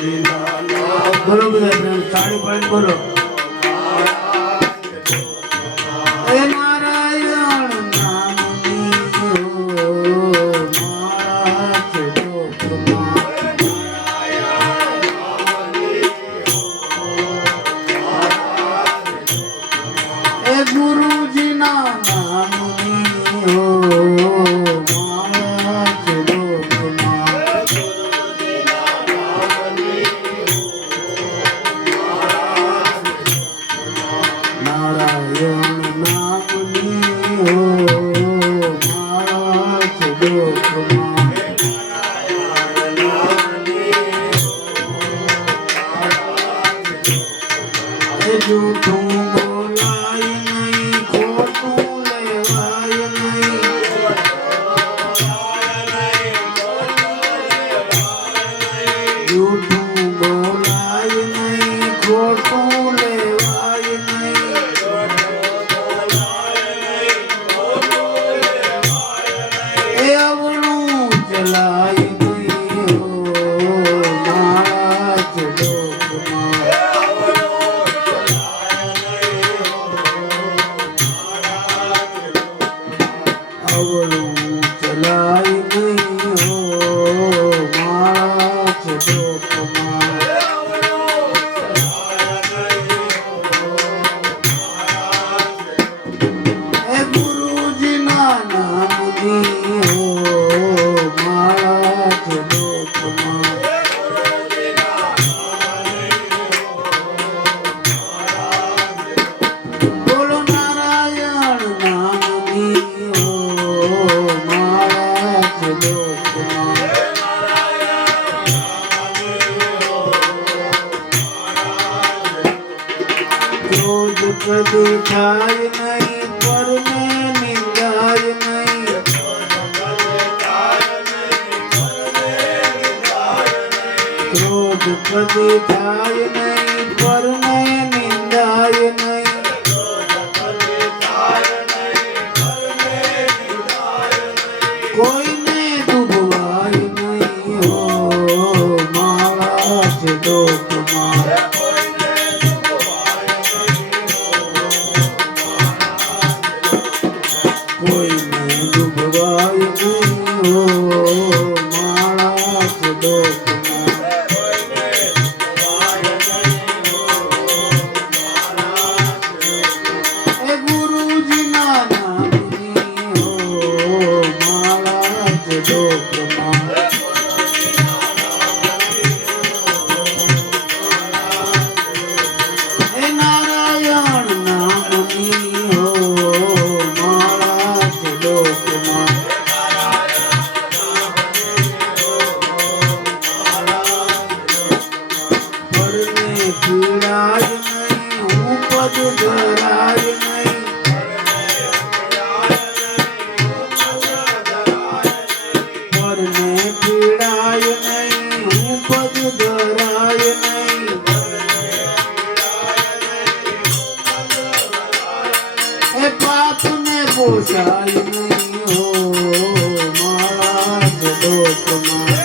બોલો બધા પ્રેમ તાળી પાડી બોલો એ નારાયણ નામની માળા છે એ ગુરુજી ના નામની માળા છે નારાયણ નામની માળા છે જૂઠું બોલાય નહીં ખોટું લેવાય નહીં જૂઠું બોલાય નહીં ખોટું લેવાય નહીં એ અવળું ચલાય નહીં મારા છે લોકમાં અવળું ચલાય નહીં મારા છે લોકમાં એ ગુરુજીના નામની માળા છે લોકમાં બોલો નારાયણ નામની માળા છે લોકમાં ક્રોધ કદી થાય નહીં પરને નિંદાય નહીં ક્રોધ કદી થાય નહીં પરને નિંદાય નહીં કોઈને ડૂબવાય નહીં માળા છે લોકમાં કોઈને ડૂબવાય નહીં માળા છે લોકમાં એ ગુરુજીના નામની માળા છે લોકમાં એ નારાયણ નામની માળા છે લોકમાં પરને પીડાય નહીં હું પદ ધરાય નહીં પરને પીડાય નહીં હું પદ ધરાય નહીં એ પાપને પોષાય નહીં માળા છે લોકમાં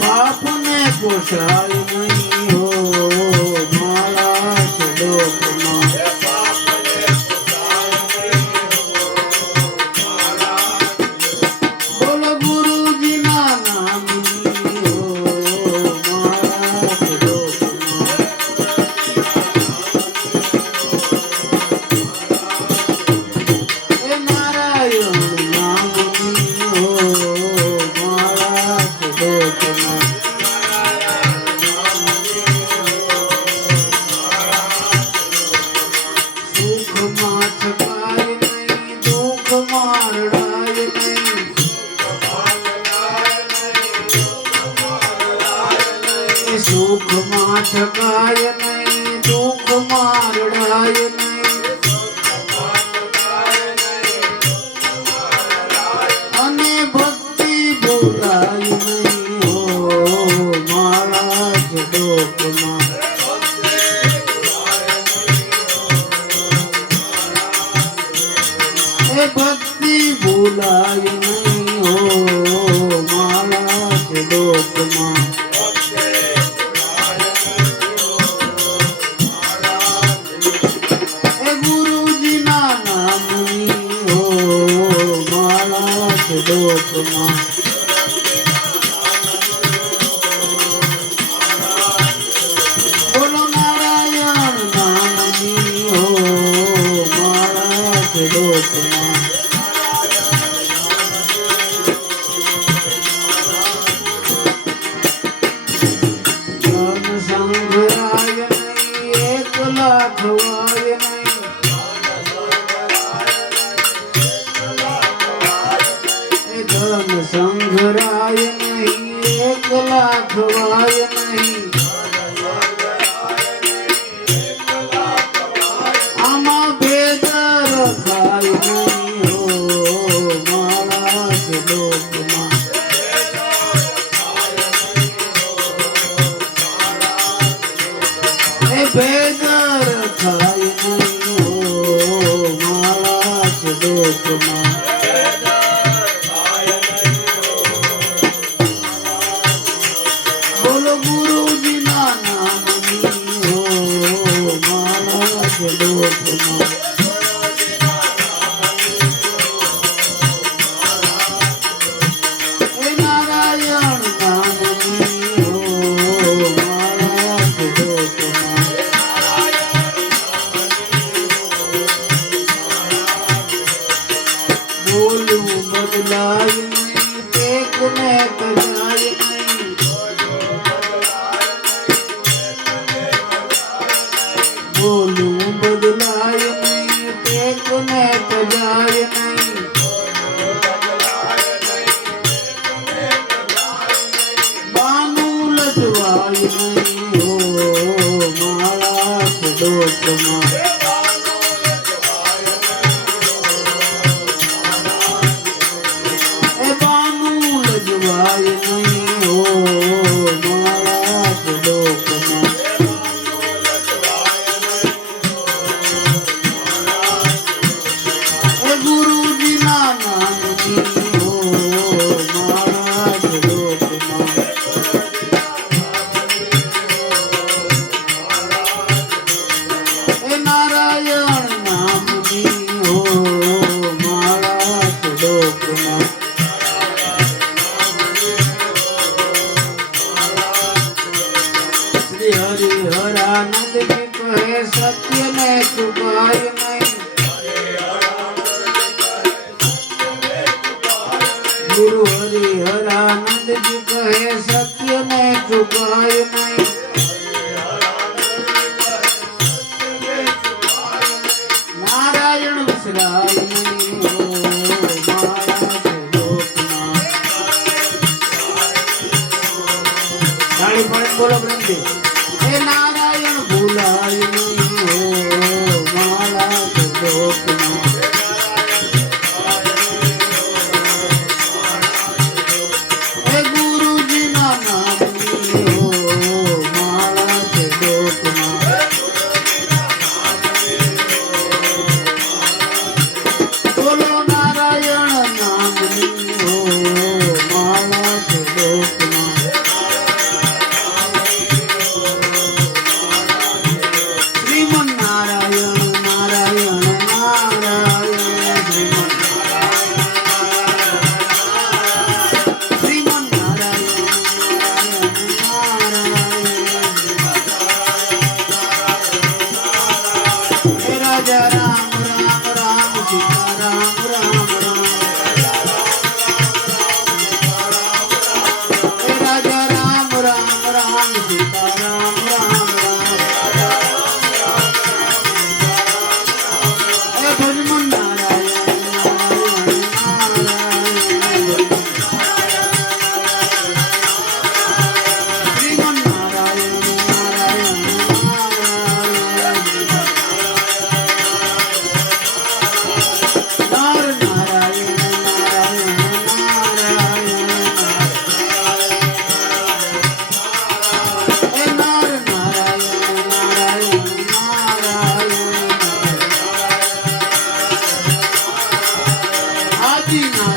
પાપને પોષાય નહીં માળા છે લોકમાં બોલો ગુરુજીના નામની માળા છે લોકમાં એ નારાયણ નામની માળા છે લોકમાં સુખમાં છકાય નહીં દુઃખમાં રડાય નહીં સુખમાં છકાય નહીં દુઃખમાં રડાય નહીં અને ભક્તિ ભૂલાય નહીં માળા છે લોકમાં એ ભક્તિ ભૂલાય નહીં હો માળા છે લોકમાં એ ગુરુજીના નામની હો માળા છે લોકમાં બોલો નારાયણ નામની હો માળા છે લોકમાં સંઘરાય નહીં 1 લાખ વાય નહીં ધન સંઘરાય નહીં 1 લાખ વાય નહીં આમાં ભેદ રખાય નહીં હો માળા છે લોકમાં ભેદ રખાય નહીં હો માળા છે લોકમાં બોલો ગુરુજીના નામની હો માળા છે લોકમાં એ નારાયણ નામની હો માળા છે લોકમાં બોલું બદલાય નહીં ટેકને કજાય નહીં બોલું બદલાય નહીં ટેકને કજાય નહીં બાનું લજવાય નહીં હો માળા છે લોકમાં લજવાય નહીં હો માળા છે લોકમાં એ ગુરુજીના નામની હો માળા છે લોકમાં એ નારાયણ નામની હો માળા છે લોકમાં હરિહરાનંદજી કહે સત્ય ને ચુકાય નહીં ગુરુ હરિહરાનંદજી કહે સત્ય ને ચુકાય નહીં નારાયણ વિસરાય નહીં હો માળા છે લોકમાં તાળી પાડીને બોલો પ્રેમથી એ નારાયણ ભૂલાય નહીં હો માળા છે લોકમાં એ ગુરુજીના નામની હો માળા છે લોકમાં બોલો નારાયણ નામની હો માળા છે લોકમાં રાજા રામ રામ રામ સીતા રામ રામ રામ રાજા રામ રામ રામ સીતા રામ રામ રામ ભજમન નારાયણ નારાયણ નારાયણ શ્રીમન નારાયણ નારાયણ આદિનાથ